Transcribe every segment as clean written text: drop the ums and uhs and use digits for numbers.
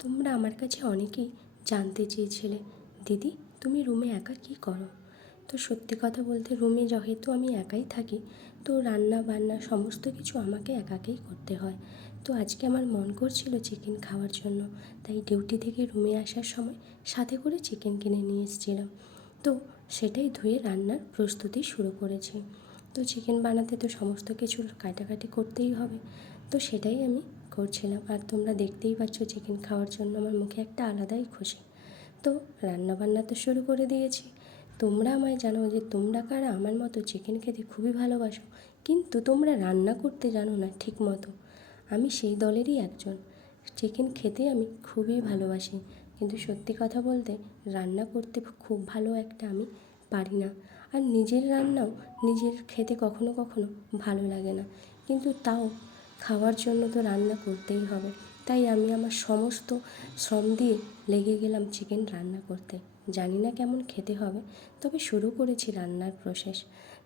তোমরা আমার কাছে অনেকেই জানতে চেয়েছিলে, দিদি তুমি রুমে একা কী করো? তো সত্যি কথা বলতে রুমে যেহেতু আমি একাই থাকি, তো রান্না বান্না সমস্ত কিছু আমাকে একাকেই করতে হয়। তো আজকে আমার মন করছিল চিকেন খাওয়ার জন্য, তাই ডিউটি থেকে রুমে আসার সময় সাথে করে চিকেন কিনে নিয়ে এসেছিলাম। তো সেটাই ধুয়ে রান্নার প্রস্তুতি শুরু করেছি। তো চিকেন বানাতে তো সমস্ত কিছু কাটাকাটি করতেই হবে, তো সেটাই আমি করছিলাম। আর তোমরা দেখতেই পাচ্ছ চিকেন খাওয়ার জন্য আমার মুখে একটা আলাদাই খুশি। তো রান্নাবান্না তো শুরু করে দিয়েছি। তোমরা আমায় জানো যে তোমরা কারা আমার মতো চিকেন খেতে খুবই ভালোবাসো, কিন্তু তোমরা রান্না করতে জানো না ঠিক মতো। আমি সেই দলেরই একজন। চিকেন খেতে আমি খুবই ভালোবাসি, কিন্তু সত্যি কথা বলতে রান্না করতে খুব ভালো একটা আমি পারি না। আর নিজের রান্নাও নিজের খেতে কখনো কখনো ভালো লাগে না, কিন্তু তাও খাওয়ার জন্য তো রান্না করতেই হবে। তাই আমি আমার সমস্ত শ্রম দিয়ে লেগে গেলাম চিকেন রান্না করতে। জানি না কেমন খেতে হবে, তবে শুরু করেছি রান্নার প্রসেস।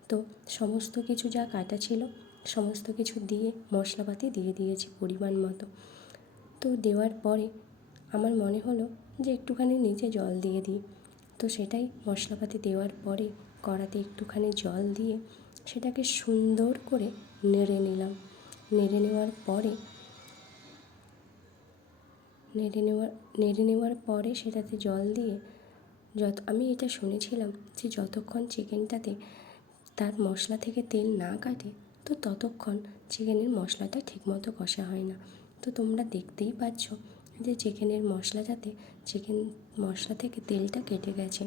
তো সমস্ত কিছু যা কাটা ছিল সমস্ত কিছু দিয়ে মশলাপাতি দিয়ে দিয়েছি পরিমাণ মতো। তো দেওয়ার পরে আমার মনে হলো যে একটুখানি নিচে জল দিয়ে দিই। তো সেটাই মশলাপাতি দেওয়ার পরে কড়াতে একটুখানি জল দিয়ে সেটাকে সুন্দর করে নেড়ে নিলাম। নেড়ে নেওয়ার পরে নেড়ে নেওয়ার পরে সেটাতে জল দিয়ে আমি এটা শুনেছিলাম যে যতক্ষণ চিকেনটাতে তার মশলা থেকে তেল না কাটে তো ততক্ষণ চিকেনের মশলাটা ঠিকমতো কষা হয় না। তো তোমরা দেখতেই পাচ্ছ যে চিকেনের মশলাটাতে চিকেন মশলা থেকে তেলটা কেটে গেছে।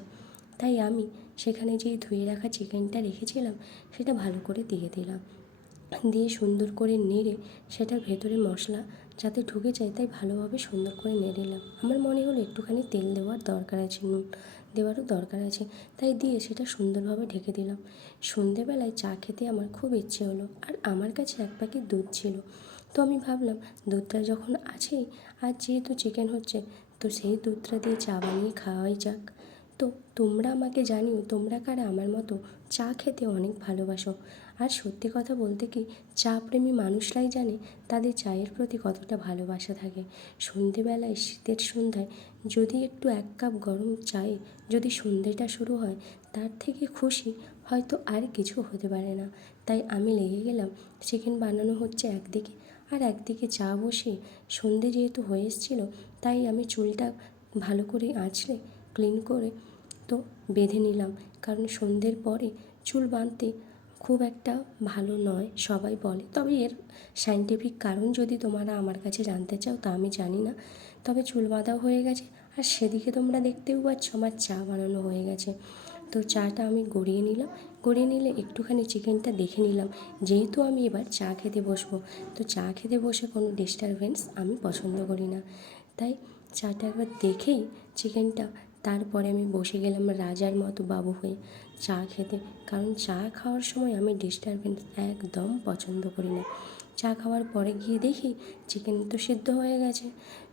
তাই আমি সেখানে যেই ধুয়ে রাখা চিকেনটা রেখেছিলাম সেটা ভালো করে দিয়ে দিলাম। দিয়ে সুন্দর করে নেড়ে সেটার ভেতরে মশলা যাতে ঢুকে যায় তাই ভালোভাবে সুন্দর করে নেড়ে নিলাম। আমার মনে হলো একটুখানি তেল দেওয়ার দরকার আছে, নুন দেওয়ারও দরকার আছে, তাই দিয়ে সেটা সুন্দরভাবে ঢেকে দিলাম। সন্ধেবেলায় চা খেতে আমার খুব ইচ্ছে হলো, আর আমার কাছে এক প্যাকেট দুধ ছিল। তো আমি ভাবলাম দুধটা যখন আছেই, আর যেহেতু চিকেন হচ্ছে, তো সেই দুধটা দিয়ে চা বানিয়ে খাওয়াই যাক। তো তোমরা আমাকে জানিও তোমরা কারা আমার মতো চা খেতে অনেক ভালোবাসো। আর সত্যি কথা বলতে কি, চা প্রেমী মানুষরাই জানে তাদের চায়ের প্রতি কতটা ভালোবাসা থাকে। সন্ধেবেলায় শীতের সন্ধ্যায় যদি একটু এক কাপ গরম চায়ে যদি সন্ধেটা শুরু হয়, তার থেকে খুশি হয়তো আর কিছু হতে পারে না। তাই আমি লেগে গেলাম, চিকেন বানানো হচ্ছে একদিকে, আর একদিকে চা বসিয়ে সন্ধে যেহেতু হয়ে এসেছিলো, তাই আমি চুলটা ভালো করে আঁচড়ে ক্লিন করে তো বেঁধে নিলাম। কারণ সন্ধ্যের পরে চুল বাঁধতে খুব একটা ভালো নয় সবাই বলে, তবে এর সায়েন্টিফিক কারণ যদি তোমরা আমার কাছে জানতে চাও তা আমি জানি না। তবে চুল বাঁধাও হয়ে গেছে, আর সেদিকে তোমরা দেখতেও পাচ্ছ আমার চা বানানো হয়ে গেছে। তো চাটা আমি গড়িয়ে নিলাম। গড়িয়ে নিলে একটুখানি চিকেনটা দেখে নিলাম, যেহেতু আমি এবার চা খেতে বসবো, তো চা খেতে বসে কোনো ডিস্টারবেন্স আমি পছন্দ করি না। তাই চাটা একবার দেখেই চিকেনটা, তারপরে আমি বসে গেলাম রাজার মতো বাবু হয়ে চা খেতে। কারণ চা খাওয়ার সময় আমি ডিস্টারবেন্স একদম পছন্দ করি না। চা খাওয়ার পরে গিয়ে দেখি চিকেন তো সিদ্ধ হয়ে গেছে।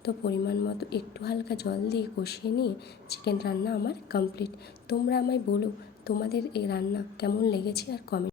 তো পরিমাণ মতো একটু হালকা জল দিয়ে কষিয়ে নিয়ে চিকেন রান্না আমার কমপ্লিট। তোমরা আমায় বলো তোমাদের এই রান্না কেমন লেগেছে আর কমেন্ট